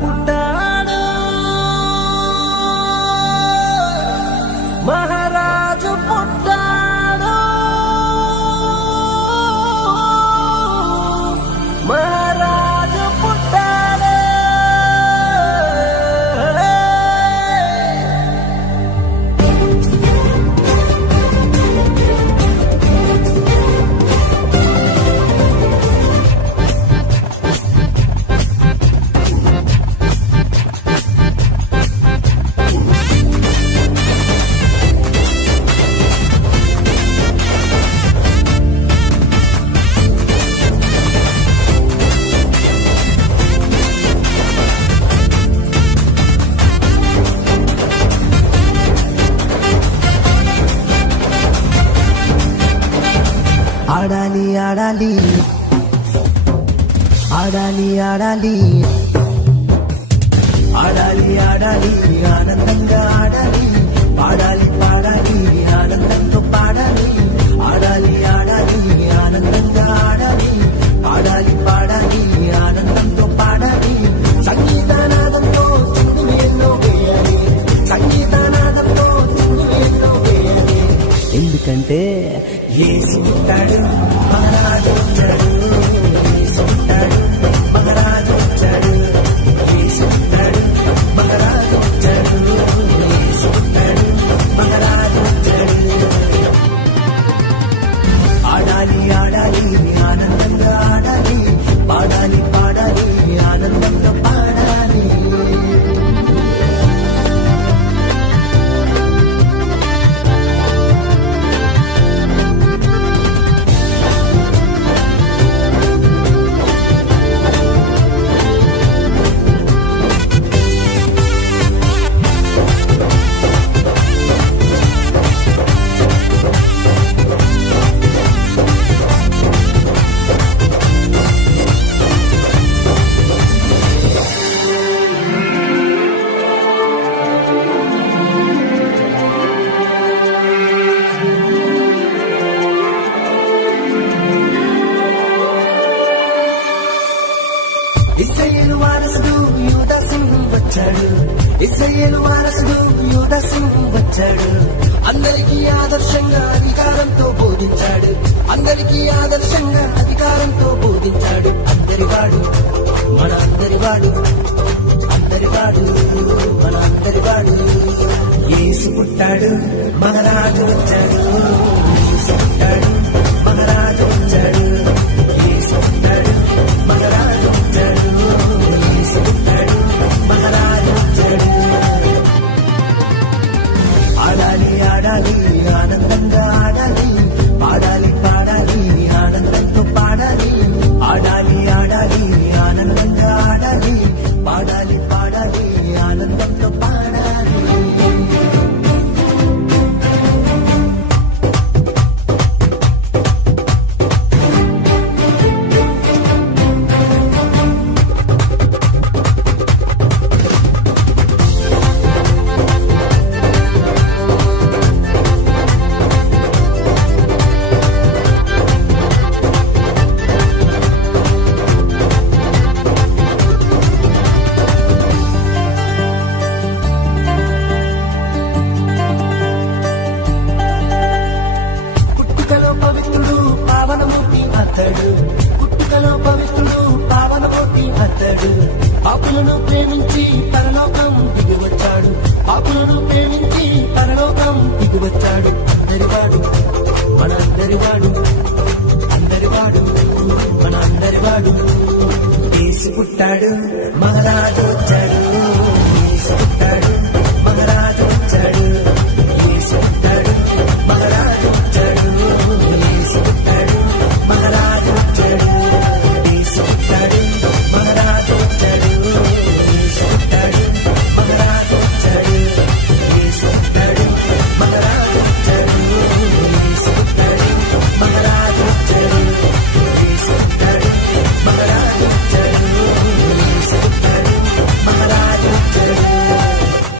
పుట్టాడు మహారాజు పుట్టాడు మహారాజు పుట్టాడు ఆడాలి ఆడాలి ఆడాలి ఆడాలి ఆడాలి ఆడాలి ఆనందంగా ఆడాలి పాడాలి పాడాలి ఆనందంతో పాడాలి ఆడాలి ఆడాలి ఆనందంగా ఆడాలి పాడాలి పాడాలి ఆనందంతో పాడాలి సంగీతనాదంతో చిందువేల్లో వేయాలి సంగీతనాదంతో చిందువేల్లో వేయాలి ఎందుకంటే యేసు పుట్టాడు మహారాజు వచ్చాడు యేసు పుట్టాడు మహారాజు వచ్చాడు యేసు పుట్టాడు మహారాజు వచ్చాడు యేసు పుట్టాడు మహారాజు వచ్చాడు ఆడాలి ఆడాలి ఆనందంగా ఆడాలి పాడాలి పాడాలి ఆనందంగా పాడాలి ఇశ్రాయేలు వారసుడు యూదాసు వచ్చాడు ఇశ్రాయేలు వారసుడు యూదాసు వచ్చాడు అందరికీ ఆదర్శంగా అధికారంతో బోధించాడు అందరికీ ఆదర్శంగా అధికారంతో బోధించాడు అందరివాడు మన అందరివాడు అందరివాడు మన అందరివాడు యేసు పుట్టాడు మహారాజు వచ్చాడు యేసు పుట్టాడు మహారాజు వచ్చాడు యేసు పుట్టాడు మహారాజు వచ్చాడు యేసు పుట్టాడు మహారాజు వచ్చాడు ఆడాలి ఆడాలి ఆనందంగా ఆడాలి పాడాలి పాడాలి ఆనందంతో పాడాలి ఆడాలి ఆడాలి ఆనందంగా ఆడాలి పాడాలి పాడాలి ఆనందంతో పాడాలి పుట్టుకలో పవిత్రుడు పావనమూర్తి అతడు పాపులను ప్రేమించి పరలోకం దిగువచ్చాడు పాపులను ప్రేమించి పరలోకం దిగువచ్చాడు అందరివాడు మన అందరివాడు అందరివాడు మన అందరివాడు యేసు పుట్టాడు మహారాజు